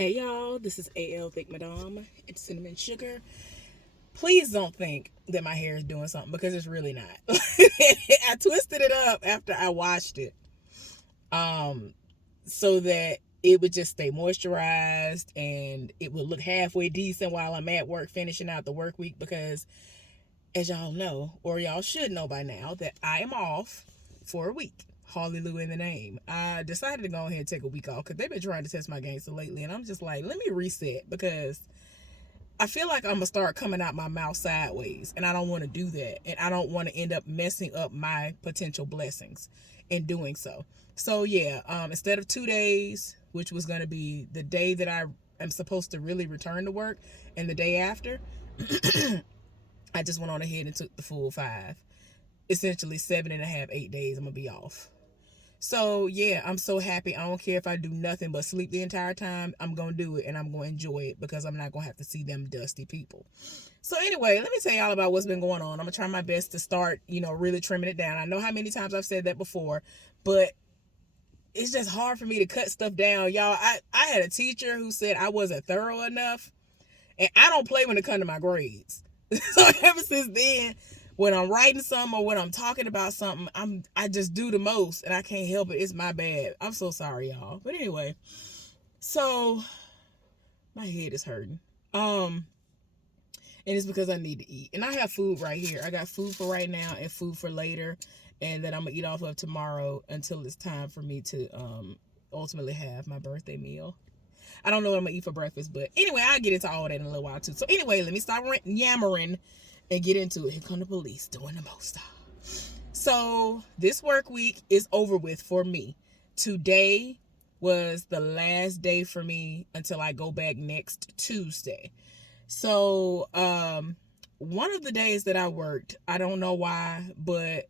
Hey y'all, this is AL Thick Madame. It's cinnamon sugar. Please don't think that my hair is doing something because it's really not. I twisted it up after I washed it, um, so that it would just stay moisturized and it would look halfway decent while I'm at work finishing out the work week. Because as y'all know, or y'all should know by now, that I am off for a week. Hallelujah in the name. I decided to go ahead and take a week off because they've been trying to test my game so lately, and I'm just like, let me reset because I feel like I'm gonna start coming out my mouth sideways, and I don't want to do that, and I don't want to end up messing up my potential blessings in doing so. So yeah, instead of 2 days, which was gonna be the day that I am supposed to really return to work, and the day after, I just went on ahead and took the full 5. Essentially 7.5, 8 days. I'm gonna be off. So yeah, I'm so happy. I don't care if I do nothing but sleep the entire time. I'm gonna do it and I'm gonna enjoy it because I'm not gonna have to see them dusty people. So anyway, let me tell y'all about what's been going on. I'm gonna try my best to start, really trimming it down. I know how many times I've said that before, but it's just hard for me to cut stuff down. Y'all, I had a teacher who said I wasn't thorough enough, and I don't play when it comes to my grades. So ever since then, when I'm writing something or when I'm talking about something, I just do the most and I can't help it. It's my bad. I'm so sorry, y'all. But anyway, so my head is hurting. And it's because I need to eat. And I have food right here. I got food for right now and food for later, and that I'm gonna eat off of tomorrow until it's time for me to ultimately have my birthday meal. I don't know what I'm gonna eat for breakfast, but anyway, I'll get into all that in a little while too. So anyway, let me stop yammering and get into it. Here come the police doing the most. So this work week is over with for me. Today was the last day for me until I go back next Tuesday. So one of the days that I worked, I don't know why, but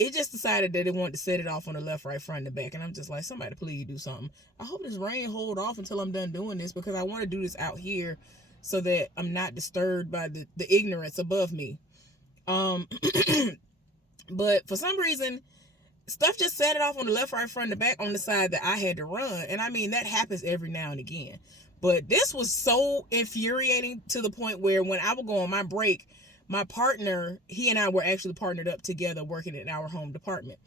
it just decided that it wanted to set it off on the left, right, front, and the back. And I'm just like, somebody please do something. I hope this rain hold off until I'm done doing this because I want to do this out here so that I'm not disturbed by the ignorance above me. But for some reason, stuff just set it off on the left, right, front, and the back on the side that I had to run. And I mean, that happens every now and again. But this was so infuriating to the point where when I would go on my break, my partner, he and I were actually partnered up together working in our home department.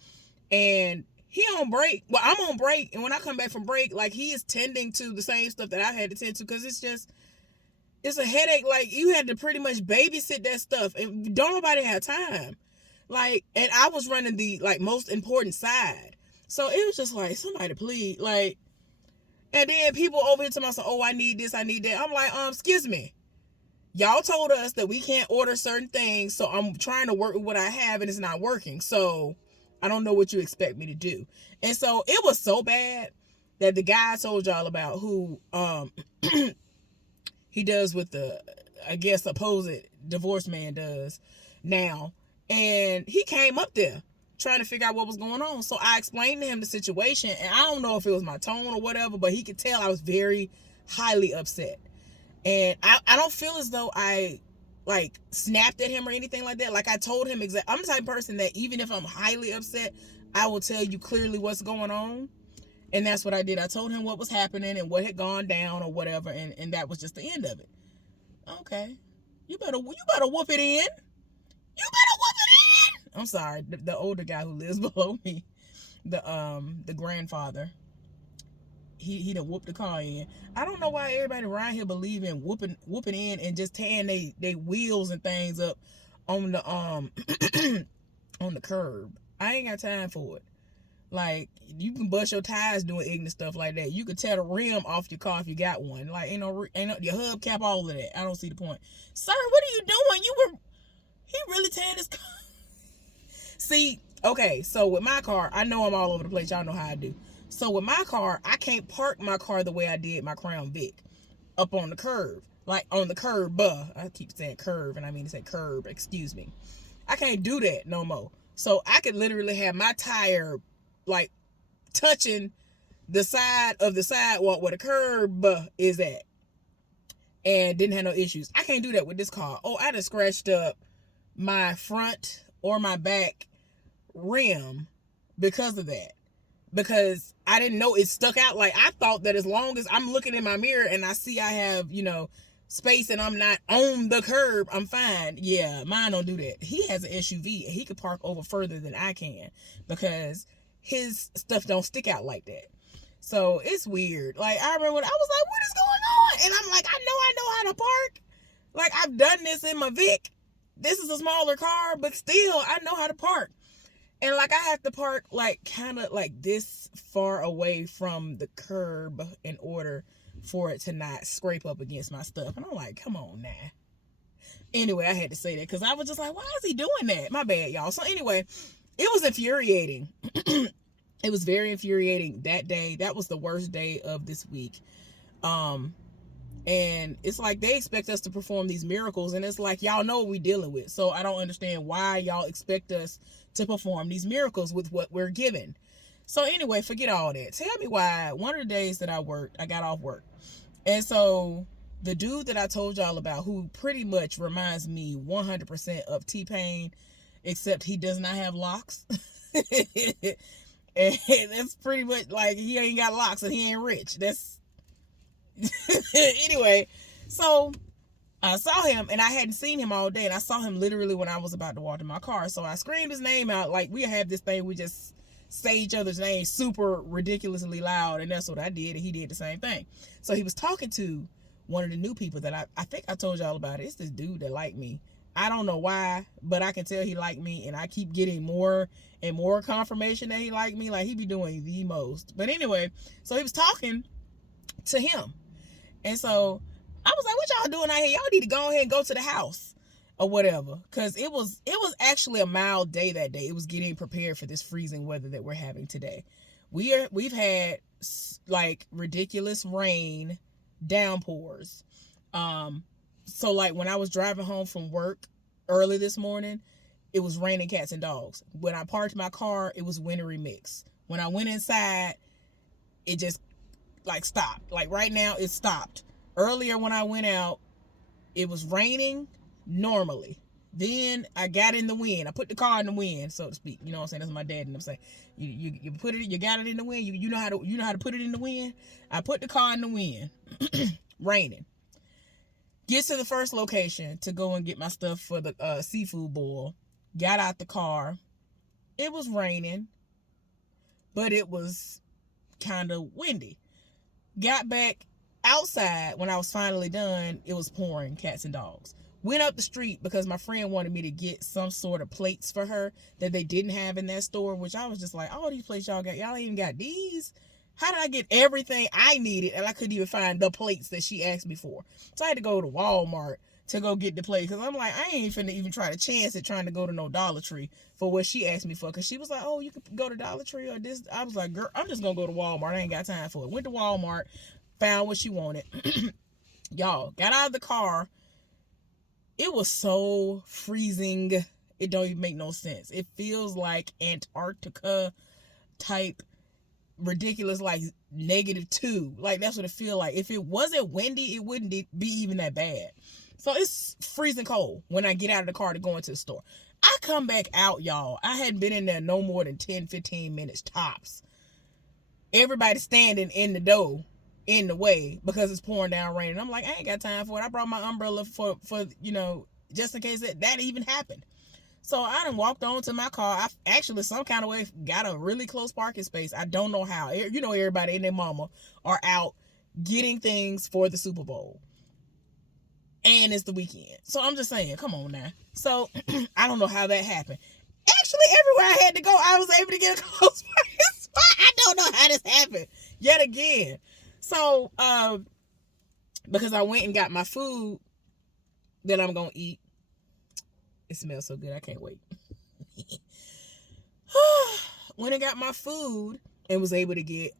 And he on break. Well, I'm on break. And when I come back from break, like he is tending to the same stuff that I had to tend to because it's a headache. Like you had to pretty much babysit that stuff and don't nobody have time. Like, and I was running the like most important side. So it was just like, somebody please, like, and then people over here to me say, oh, I need this, I need that. I'm like, excuse me. Y'all told us that we can't order certain things, so I'm trying to work with what I have and it's not working. So I don't know what you expect me to do. And so it was so bad that the guy I told y'all about who he does with the, I guess, supposed divorce man does now. And he came up there trying to figure out what was going on. So I explained to him the situation, and I don't know if it was my tone or whatever, but he could tell I was very highly upset. And I don't feel as though I like snapped at him or anything like that. Like I told him exactly. I'm the type of person that even if I'm highly upset, I will tell you clearly what's going on. And that's what I did. I told him what was happening and what had gone down or whatever, and that was just the end of it. Okay. You better whoop it in. You better whoop it in. I'm sorry, the older guy who lives below me, the grandfather, he done whooped the car in. I don't know why everybody around here believe in whooping in and just tearing they wheels and things up on the on the curb. I ain't got time for it. Like, you can bust your tires doing ignorant stuff like that. You could tear the rim off your car if you got one. Like, ain't no your hubcap, all of that. I don't see the point. Sir, what are you doing? He really tearing his car. See, okay, so with my car, I know I'm all over the place. Y'all know how I do. So with my car, I can't park my car the way I did my Crown Vic, up on the curb. Like, on the curb, I keep saying curve, and I mean to say curb, excuse me. I can't do that no more. So I could literally have my tire, like, touching the side of the sidewalk where the curb is at, and didn't have no issues. I can't do that with this car. Oh, I just scratched up my front or my back rim because of that. because I didn't know it stuck out. Like, I thought that as long as I'm looking in my mirror and I see I have, space and I'm not on the curb, I'm fine. Yeah, mine don't do that. He has an SUV and he could park over further than I can because his stuff don't stick out like that. So it's weird. Like, I remember when I was like, what is going on? And I'm like, I know how to park. Like, I've done this in my Vic. This is a smaller car, but still, I know how to park. And like, I have to park like kind of like this far away from the curb in order for it to not scrape up against my stuff. And I'm like, come on now. Anyway, I had to say that because I was just like, why is he doing that? My bad, y'all. So anyway, it was infuriating. It was very infuriating that day. That was the worst day of this week. And it's like they expect us to perform these miracles, and it's like, y'all know what we're dealing with. So I don't understand why y'all expect us to perform these miracles with what we're given. So anyway, forget all that. Tell me why one of the days that I got off work. And so the dude that I told y'all about, who pretty much reminds me 100% of T-Pain, except he does not have locks. And that's pretty much like, he ain't got locks and he ain't rich. That's anyway. So I saw him and I hadn't seen him all day, and I saw him literally when I was about to walk to my car. So I screamed his name out. Like, we have this thing, we just say each other's names super ridiculously loud, and that's what I did, and he did the same thing. So he was talking to one of the new people that I think I told y'all about it. It's this dude that liked me. I don't know why, but I can tell he liked me, and I keep getting more and more confirmation that he liked me. Like, he be doing the most. But anyway, so he was talking to him. And so I was like, what y'all doing out here? Y'all need to go ahead and go to the house or whatever. Because it was actually a mild day that day. It was getting prepared for this freezing weather that we're having today. We've had like ridiculous rain, downpours. So like when I was driving home from work early this morning, it was raining cats and dogs. When I parked my car, it was wintry mix. When I went inside, it just like stopped. Like right now, it stopped. Earlier when I went out, it was raining normally. Then I got in the wind. I put the car in the wind, so to speak. You know what I'm saying? That's what my dad and I'm saying. You put it, you got it in the wind. You know how to put it in the wind. I put the car in the wind. Raining. Get to the first location to go and get my stuff for the seafood boil. Got out the car. It was raining, but it was kind of windy. Got back outside when I was finally done. It was pouring cats and dogs. Went up the street because my friend wanted me to get some sort of plates for her that they didn't have in that store, which I was just like, all these plates y'all got, y'all ain't even got these? How did I get everything I needed and I couldn't even find the plates that she asked me for? So I had to go to Walmart to go get the plate, because I'm like, I ain't finna even try to chance it trying to go to no Dollar Tree for what she asked me for, because she was like, oh, you could go to Dollar Tree or this. I was like, girl, I'm just gonna go to Walmart. I ain't got time for it. Went to Walmart, found what she wanted. Y'all, got out of the car. It was so freezing. It don't even make no sense. It feels like Antarctica type ridiculous, like -2. Like, that's what it feel like. If it wasn't windy, it wouldn't be even that bad. So it's freezing cold when I get out of the car to go into the store. I come back out, y'all. I hadn't been in there no more than 10-15 minutes tops. Everybody standing in the door in the way because it's pouring down rain. And I'm like, I ain't got time for it. I brought my umbrella for just in case that even happened. So I done walked on to my car. I actually some kind of way got a really close parking space. I don't know how. You know, everybody and their mama are out getting things for the Super Bowl. And it's the weekend. So I'm just saying, come on now. So I don't know how that happened. Actually, everywhere I had to go, I was able to get a close parking spot. I don't know how this happened yet again. So, because I went and got my food that I'm going to eat. It smells so good. I can't wait. Went and got my food and was able to get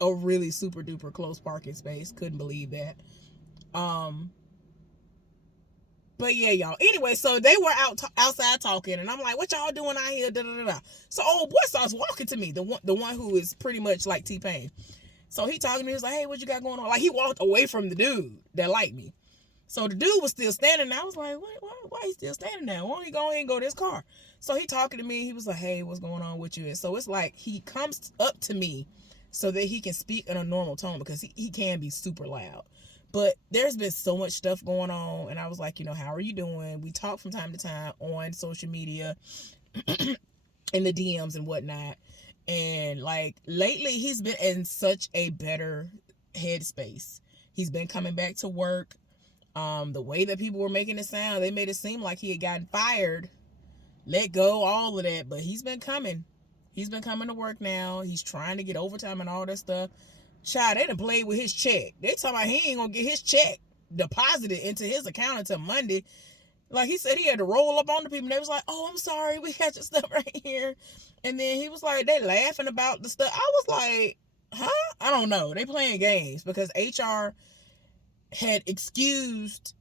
a really super duper close parking space. Couldn't believe that. But yeah, y'all. Anyway, so they were outside talking, and I'm like, what y'all doing out here? Da, da, da, da. So old boy starts walking to me, the one who is pretty much like T-Pain. So he talking to me, he was like, hey, what you got going on? Like, he walked away from the dude that liked me. So the dude was still standing there. I was like, why he still standing there? Why don't he go ahead and go to his car? So he talking to me. He was like, hey, what's going on with you? And so it's like he comes up to me so that he can speak in a normal tone, because he can be super loud. But there's been so much stuff going on. And I was like, how are you doing? We talk from time to time on social media in the DMs and whatnot. And like lately, he's been in such a better headspace. He's been coming back to work. The way that people were making it sound, they made it seem like he had gotten fired, let go, all of that. But he's been coming. He's been coming to work now. He's trying to get overtime and all that stuff. Child, they done played with his check. They talking about he ain't gonna get his check deposited into his account until Monday. Like he said, he had to roll up on the people. And they was like, oh, I'm sorry, we got your stuff right here. And then he was like, they laughing about the stuff. I was like, huh? I don't know. They playing games, because HR had excused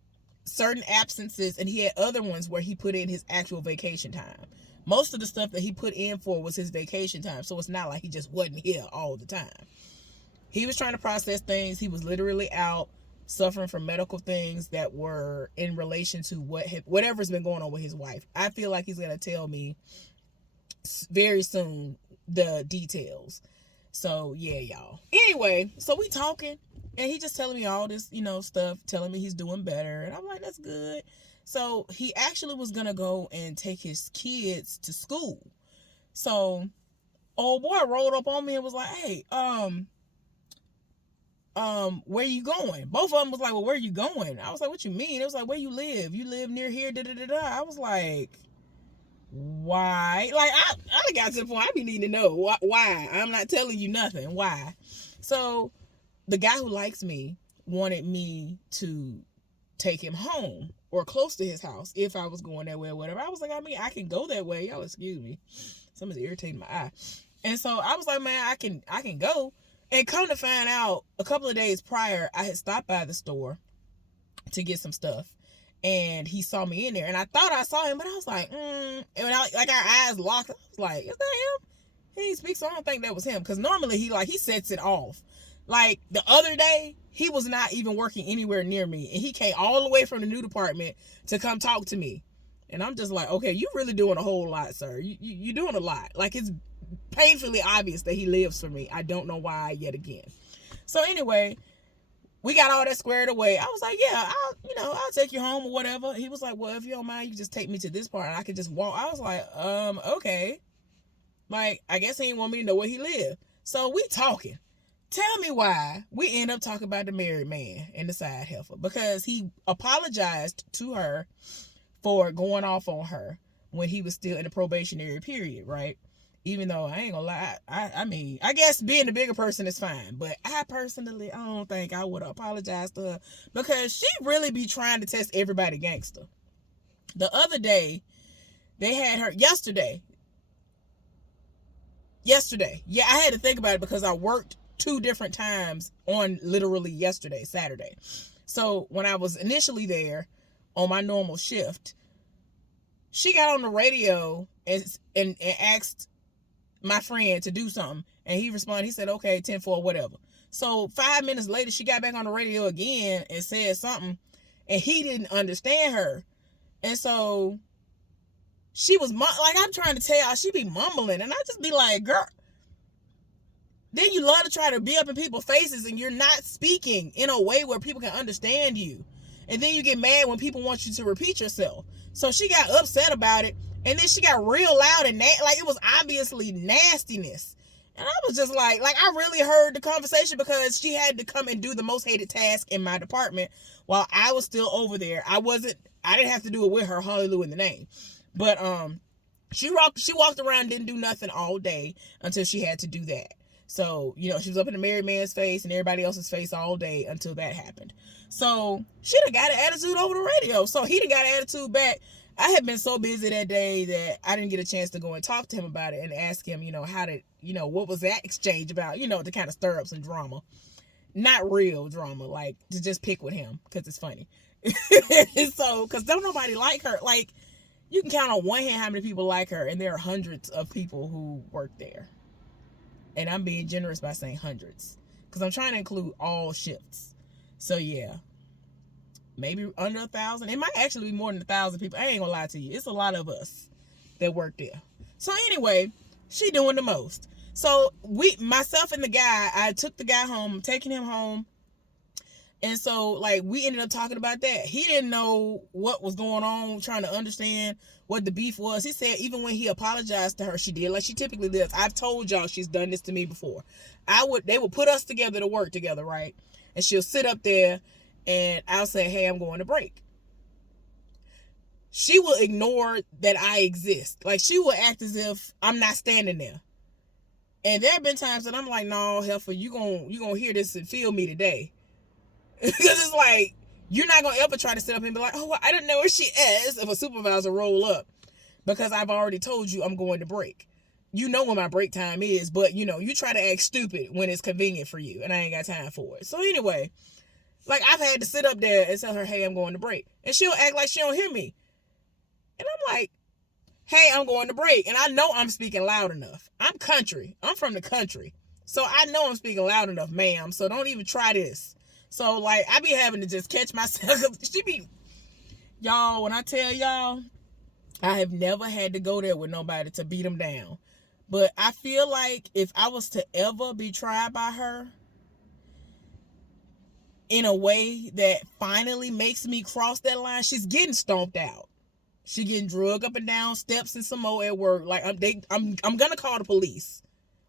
certain absences, and he had other ones where he put in his actual vacation time. Most of the stuff that he put in for was his vacation time, so it's not like he just wasn't here all the time. He was trying to process things. He was literally out suffering from medical things that were in relation to whatever's been going on with his wife. I feel like he's going to tell me very soon the details. So yeah, y'all. Anyway, so we talking, and he just telling me all this, stuff, telling me he's doing better. And I'm like, that's good. So he actually was going to go and take his kids to school. So old boy rolled up on me and was like, hey, where you going? Both of them was like, well, where you going? I was like, what you mean? It was like, where you live? You live near here, da-da-da-da. I was like, why? Like, I got to the point I be needing to know why. I'm not telling you nothing. Why? So the guy who likes me wanted me to take him home or close to his house if I was going that way or whatever. I was like, I can go that way. Y'all excuse me. Something's irritating my eye. And so I was like, man, I can go. And come to find out, a couple of days prior, I had stopped by the store to get some stuff. And he saw me in there. And I thought I saw him, but I was like, And like our eyes locked. I was like, is that him? He didn't speak, so I don't think that was him. Because normally he sets it off. Like the other day, he was not even working anywhere near me. And he came all the way from the new department to come talk to me. And I'm just like, okay, you really doing a whole lot, sir. You're doing a lot. Like, it's painfully obvious that he lives for me. I don't know why yet again. So anyway, we got all that squared away. I was like, yeah, I'll take you home or whatever. He was like, well, if you don't mind, you can just take me to this part and I can just walk. I was like, okay. Like, I guess he didn't want me to know where he lived. So we talking. Tell me why we end up talking about the married man and the side heifer. Because he apologized to her for going off on her when he was still in the probationary period, right? Even though I ain't gonna lie, I mean, I guess being the bigger person is fine. But I personally, I don't think I would apologize to her, because she really be trying to test everybody gangster. The other day, they had her, yesterday. Yeah, I had to think about it because I worked 2 different times on literally yesterday, Saturday. So when I was initially there on my normal shift, she got on the radio and asked my friend to do something, and he responded. He said, okay, 10-4, whatever. So 5 minutes later, she got back on the radio again and said something, and he didn't understand her. And so she was like, I'm trying to tell y'all, she be mumbling, and I just be like, girl. Then you love to try to be up in people's faces, and you're not speaking in a way where people can understand you. And then you get mad when people want you to repeat yourself. So she got upset about it. And then she got real loud and like it was obviously nastiness. And I was just like I really heard the conversation, because she had to come and do the most hated task in my department while I was still over there. I didn't have to do it with her, hallelujah in the name. But she walked around, didn't do nothing all day until she had to do that. So, she was up in the married man's face and everybody else's face all day until that happened. So she done got an attitude over the radio. So he done got an attitude back. I had been so busy that day that I didn't get a chance to go and talk to him about it and ask him, how did, what was that exchange about, to kind of stir up some drama. Not real drama, like to just pick with him because it's funny. So, because don't nobody like her. Like, you can count on one hand how many people like her, and there are hundreds of people who work there. And I'm being generous by saying hundreds, because I'm trying to include all shifts. So yeah, maybe under 1,000. It might actually be more than 1,000 people. I ain't gonna lie to you. It's a lot of us that work there. So anyway, she doing the most. So myself and the guy, I took the guy home, taking him home. And so, like, we ended up talking about that. He didn't know what was going on, trying to understand what the beef was. He said even when he apologized to her, she did, like she typically does. I've told y'all she's done this to me before. They would put us together to work together, right? And she'll sit up there, and I'll say, hey, I'm going to break. She will ignore that I exist. Like, she will act as if I'm not standing there. And there have been times that I'm like, no, heifer, you gonna hear this and feel me today. Because it's like, you're not going to ever try to sit up and be like, oh, well, I don't know where she is if a supervisor roll up. Because I've already told you I'm going to break. You know when my break time is, but, you try to act stupid when it's convenient for you, and I ain't got time for it. So anyway, like, I've had to sit up there and tell her, hey, I'm going to break. And she'll act like she don't hear me. And I'm like, hey, I'm going to break. And I know I'm speaking loud enough. I'm country. I'm from the country. So I know I'm speaking loud enough, ma'am. So don't even try this. So, like, I be having to just catch myself. Y'all, when I tell y'all, I have never had to go there with nobody to beat them down. But I feel like if I was to ever be tried by her in a way that finally makes me cross that line, she's getting stomped out. She getting drugged up and down steps and some more at work. Like, I'm gonna call the police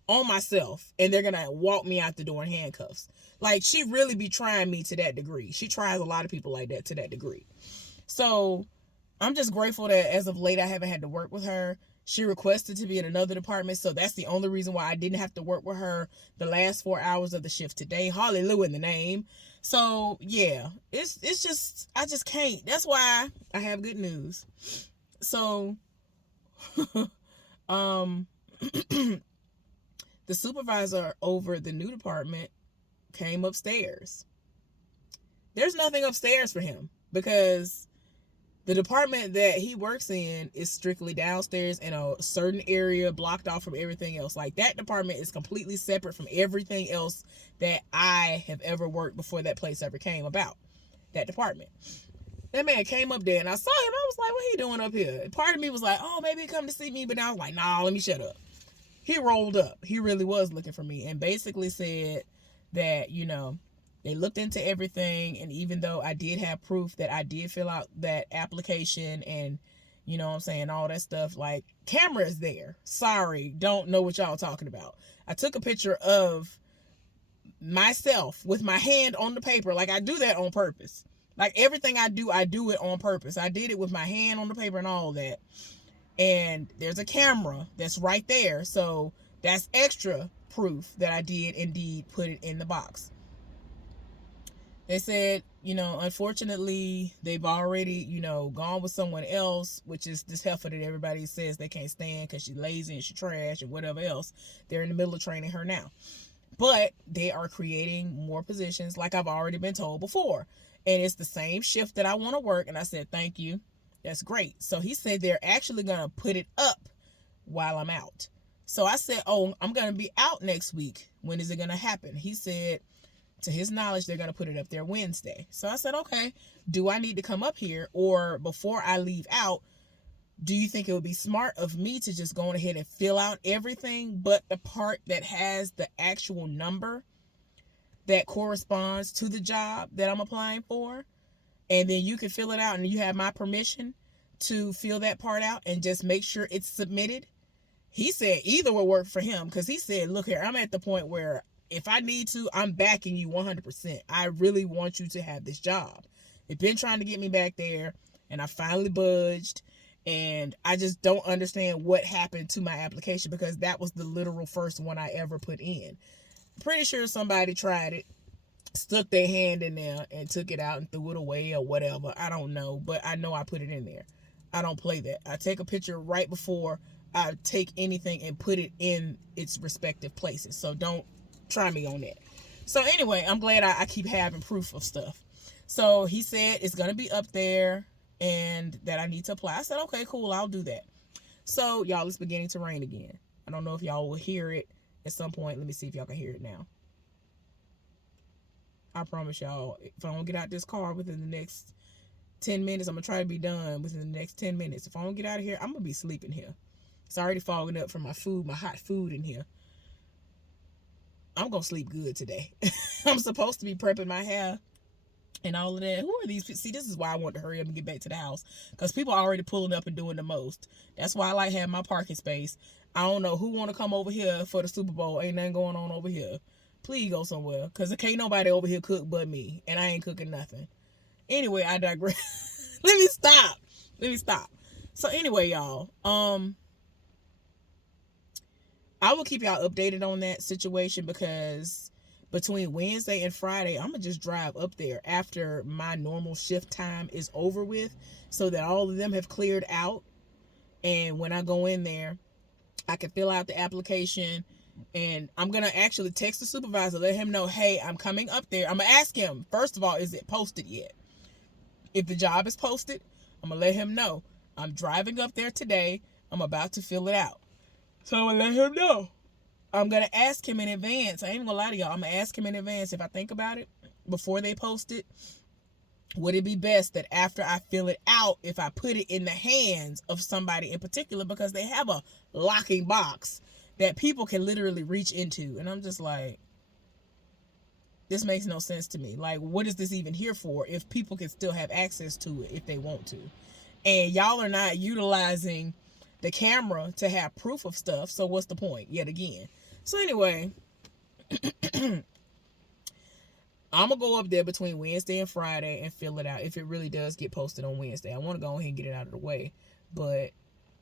on myself, and they're gonna walk me out the door in handcuffs. Like, she really be trying me to that degree. She tries a lot of people like that to that degree. So I'm just grateful that as of late I haven't had to work with her. She requested to be in another department, so that's the only reason why I didn't have to work with her the last 4 hours of the shift today. Hallelujah in the name. So yeah, it's just, I just can't. That's why I have good news. So the supervisor over the new department came upstairs. There's nothing upstairs for him because the department that he works in is strictly downstairs in a certain area blocked off from everything else. Like, that department is completely separate from everything else that I have ever worked before that place ever came about. That department. That man came up there and I saw him. I was like, what he doing up here? Part of me was like, oh, maybe he come to see me. But I was like, nah, let me shut up. He rolled up. He really was looking for me and basically said that, they looked into everything, and even though I did have proof that I did fill out that application and, all that stuff, like, camera is there. Sorry, don't know what y'all talking about. I took a picture of myself with my hand on the paper. Like, I do that on purpose. Like, everything I do it on purpose. I did it with my hand on the paper and all that. And there's a camera that's right there. So that's extra proof that I did indeed put it in the box. They said, unfortunately, they've already, gone with someone else, which is this heifer that everybody says they can't stand because she's lazy and she's trash and whatever else. They're in the middle of training her now. But they are creating more positions like I've already been told before. And it's the same shift that I want to work. And I said, thank you. That's great. So he said they're actually going to put it up while I'm out. So I said, oh, I'm going to be out next week. When is it going to happen? He said, to his knowledge, they're going to put it up there Wednesday. So I said, okay, do I need to come up here? Or before I leave out, do you think it would be smart of me to just go ahead and fill out everything but the part that has the actual number that corresponds to the job that I'm applying for? And then you can fill it out and you have my permission to fill that part out and just make sure it's submitted. He said either will work for him because he said, look here, I'm at the point where if I need to, I'm backing you 100%. I really want you to have this job. They've been trying to get me back there, and I finally budged, and I just don't understand what happened to my application because that was the literal first one I ever put in. Pretty sure somebody tried it, stuck their hand in there, and took it out and threw it away or whatever. I don't know, but I know I put it in there. I don't play that. I take a picture right before I take anything and put it in its respective places. So don't try me on that. So anyway, I'm glad I keep having proof of stuff. So he said it's going to be up there and that I need to apply. I said, okay, cool, I'll do that. So y'all, it's beginning to rain again. I don't know if y'all will hear it at some point. Let me see if y'all can hear it now. I promise y'all, if I don't get out this car within the next 10 minutes, I'm going to try to be done within the next 10 minutes. If I don't get out of here, I'm going to be sleeping here. It's already fogging up from my food, my hot food in here. I'm going to sleep good today. I'm supposed to be prepping my hair and all of that. Who are these people? See, this is why I want to hurry up and get back to the house, because people are already pulling up and doing the most. That's why I like having my parking space. I don't know who want to come over here for the Super Bowl. Ain't nothing going on over here. Please go somewhere, because there can't nobody over here cook but me, and I ain't cooking nothing. Anyway, I digress. Let me stop. So anyway, y'all, I will keep y'all updated on that situation, because between Wednesday and Friday, I'm going to just drive up there after my normal shift time is over with, so that all of them have cleared out. And when I go in there, I can fill out the application, and I'm going to actually text the supervisor, let him know, hey, I'm coming up there. I'm going to ask him, first of all, is it posted yet? If the job is posted, I'm going to let him know. I'm driving up there today. I'm about to fill it out. So I'm going to let him know. I'm going to ask him in advance. I ain't going to lie to y'all. I'm going to ask him in advance, if I think about it, before they post it, would it be best that after I fill it out, if I put it in the hands of somebody in particular, because they have a locking box that people can literally reach into. And I'm just like, this makes no sense to me. Like, what is this even here for if people can still have access to it if they want to? And y'all are not utilizing the camera to have proof of stuff. So what's the point yet again? So anyway, I'm going to go up there between Wednesday and Friday and fill it out if it really does get posted on Wednesday. I want to go ahead and get it out of the way. But,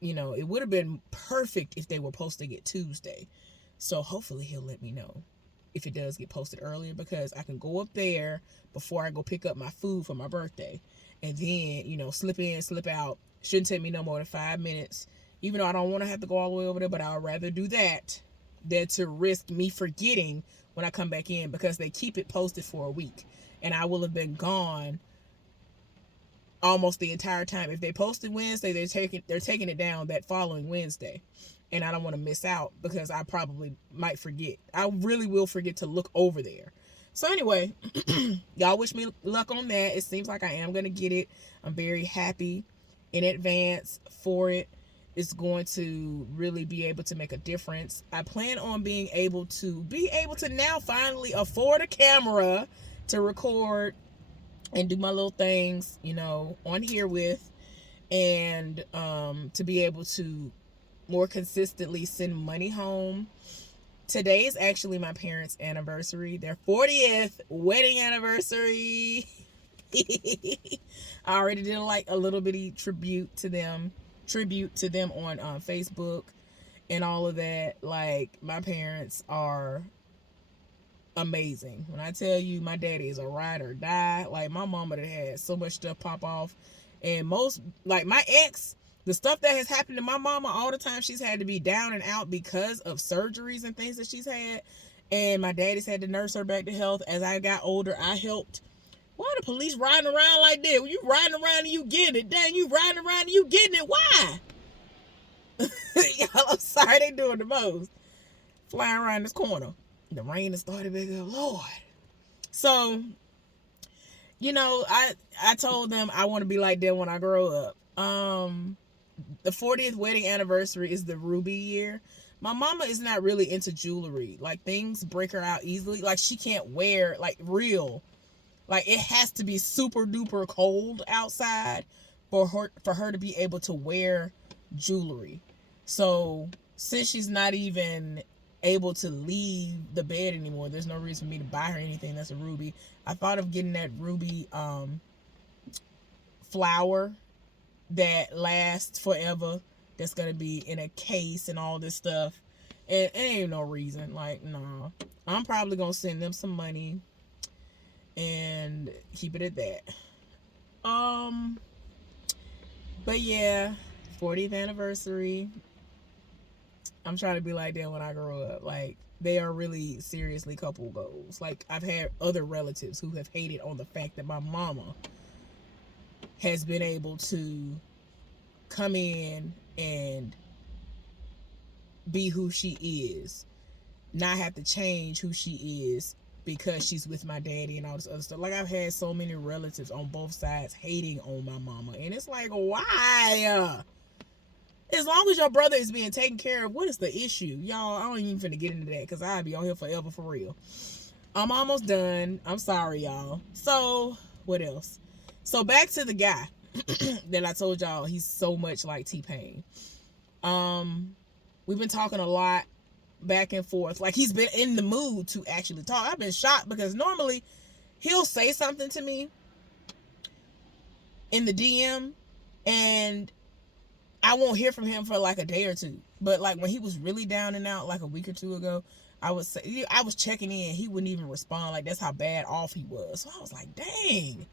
you know, it would have been perfect if they were posting it Tuesday. So hopefully he'll let me know if it does get posted earlier, because I can go up there before I go pick up my food for my birthday. And then, you know, slip in, slip out. Shouldn't take me no more than 5 minutes. Even though I don't want to have to go all the way over there, but I'd rather do that than to risk me forgetting when I come back in, because they keep it posted for a week. And I will have been gone almost the entire time. If they posted Wednesday, they're taking it down that following Wednesday. And I don't want to miss out, because I probably might forget. I really will forget to look over there. So anyway, y'all wish me luck on that. It seems like I am going to get it. I'm very happy in advance for it. It's going to really be able to make a difference. I plan on being able to now finally afford a camera to record and do my little things, you know, on here with, and to be able to more consistently send money home. Today is actually my parents' anniversary, their 40th wedding anniversary. I already did a little bitty tribute to them on Facebook and all of that. Like, my parents are amazing. When I tell you my daddy is a ride or die, like, my mama that had so much stuff pop off, and most, like, my ex, the stuff that has happened to my mama, all the time she's had to be down and out because of surgeries and things that she's had, and my daddy's had to nurse her back to health. As I got older, I helped. Why are the police riding around like that? When you riding around and you getting it, dang, you riding around and you getting it, why? Y'all, I'm sorry, they doing the most. Flying around this corner. The rain has started back up, Lord. So, you know, I told them I want to be like them when I grow up. The 40th wedding anniversary is the ruby year. My mama is not really into jewelry. Like, things break her out easily. Like, she can't wear, like, real. Like, it has to be super duper cold outside for her to be able to wear jewelry. So, since she's not even able to leave the bed anymore, there's no reason for me to buy her anything that's a ruby. I thought of getting that ruby flower that lasts forever, that's gonna be in a case and all this stuff. And it ain't no reason. Like, no. I'm probably gonna send them some money and keep it at that. But yeah, 40th anniversary. I'm trying to be like that when I grow up. Like, they are really seriously couple goals. Like, I've had other relatives who have hated on the fact that my mama has been able to come in and be who she is, not have to change who she is because she's with my daddy and all this other stuff. Like, I've had so many relatives on both sides hating on my mama. And it's like, why? As long as your brother is being taken care of, what is the issue? Y'all, I don't even finna get into that because I'll be on here forever for real. I'm almost done. I'm sorry, y'all. So, what else? So, back to the guy that I told y'all he's so much like T-Pain. We've been talking a lot back and forth. Like, he's been in the mood to actually talk. I've been shocked because normally he'll say something to me in the DM and I won't hear from him for like a day or two. But like when he was really down and out like a week or two ago, I was checking in. He wouldn't even respond. Like, that's how bad off he was. So I was like, dang,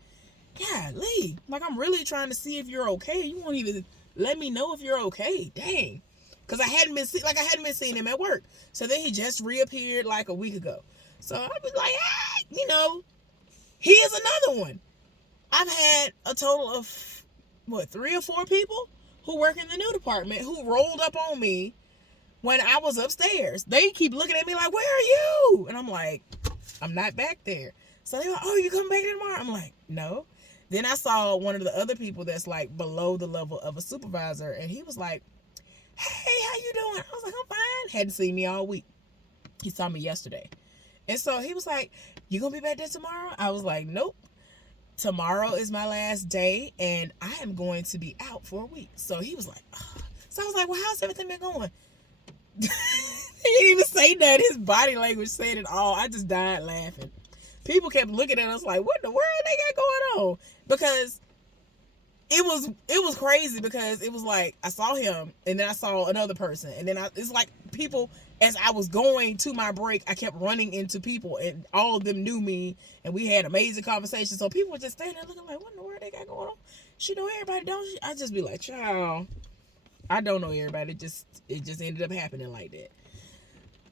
golly. Like, I'm really trying to see if you're okay. You won't even let me know if you're okay. Dang. Because I hadn't been seeing him at work. So then he just reappeared like a week ago. So I was like, he is another one. I've had a total of 3 or 4 people who work in the new department who rolled up on me when I was upstairs. They keep looking at me like, where are you? And I'm like, I'm not back there. So they're like, oh, you coming back here tomorrow? I'm like, no. Then I saw one of the other people that's like below the level of a supervisor, and he was like, hey, how you doing? I was like, I'm fine. Hadn't seen me all week. He saw me yesterday. And so he was like, you gonna be back there tomorrow? I was like, nope. Tomorrow is my last day, and I am going to be out for a week. So he was like, ugh. So I was like, well, how's everything been going? He didn't even say that. His body language said it all. I just died laughing. People kept looking at us like, what in the world they got going on? Because it was crazy, because it was like I saw him and then I saw another person, and then it's like people, as I was going to my break, I kept running into people and all of them knew me and we had amazing conversations. So people were just standing there looking like, what in the world they got going on? She know everybody, don't she? I just be like, child, I don't know everybody. It just ended up happening like that.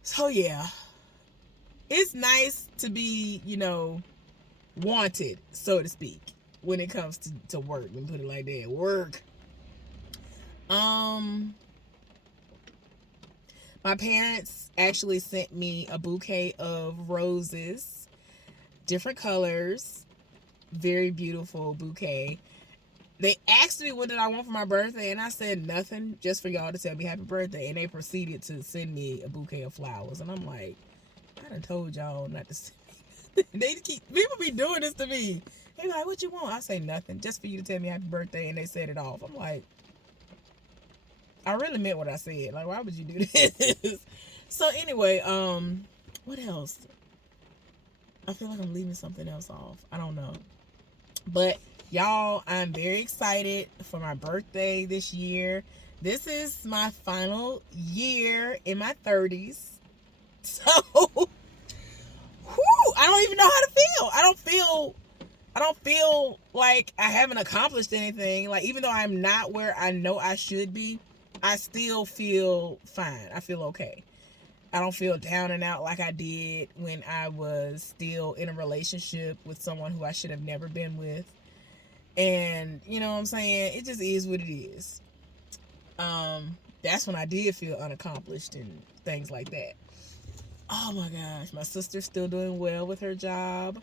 So yeah, it's nice to be, wanted, so to speak, when it comes to work, and put it like that. Work. My parents actually sent me a bouquet of roses, different colors, very beautiful bouquet. They asked me what did I want for my birthday, and I said nothing, just for y'all to tell me happy birthday. And they proceeded to send me a bouquet of flowers, and I'm like, I done told y'all not to send me. People be doing this to me. They be like, what you want? I say nothing, just for you to tell me happy birthday, and they set it off. I'm like, I really meant what I said. Like, why would you do this? So anyway, what else? I feel like I'm leaving something else off. I don't know. But y'all, I'm very excited for my birthday this year. This is my final year in my 30s. So, I don't even know how to feel. I don't feel like I haven't accomplished anything. Like, even though I'm not where I know I should be, I still feel fine. I feel okay. I don't feel down and out like I did when I was still in a relationship with someone who I should have never been with. And, you know what I'm saying? It just is what it is. That's when I did feel unaccomplished and things like that. Oh my gosh, my sister's still doing well with her job.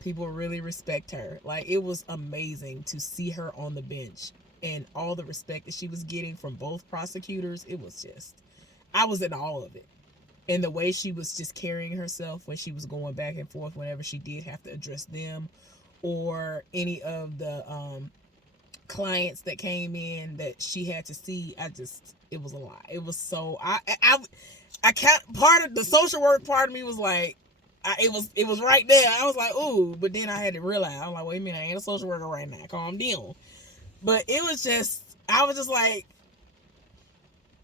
People really respect her. Like, it was amazing to see her on the bench and all the respect that she was getting from both prosecutors. It was just, I was in awe of it. And the way she was just carrying herself when she was going back and forth whenever she did have to address them or any of the clients that came in that she had to see. It was a lot. It was so, I can't, part of the social work part of me was like, it was right there. I was like, ooh, but then I had to realize, I'm like, wait a minute, I ain't a social worker right now. Calm down. But it was just, I was just like,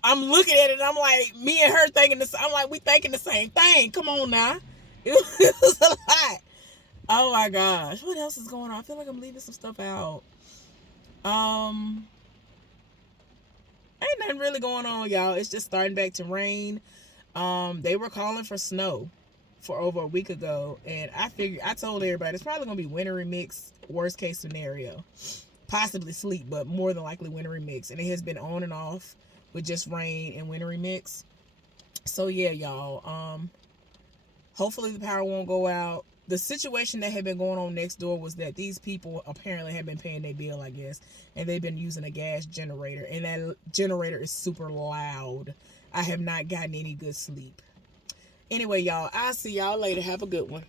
I'm looking at it and I'm like, me and her thinking this, I'm like, we thinking the same thing. Come on now. It was a lot. Oh my gosh. What else is going on? I feel like I'm leaving some stuff out. Ain't nothing really going on, y'all. It's just starting back to rain. They were calling for snow for over a week ago, and I told everybody it's probably gonna be wintry mix, worst case scenario, possibly sleet, but more than likely wintry mix. And it has been on and off with just rain and wintry mix. So yeah, y'all, Hopefully the power won't go out. The situation that had been going on next door was that these people apparently had been paying their bill, I guess, and they've been using a gas generator, and that generator is super loud. I have not gotten any good sleep. Anyway, y'all, I'll see y'all later. Have a good one.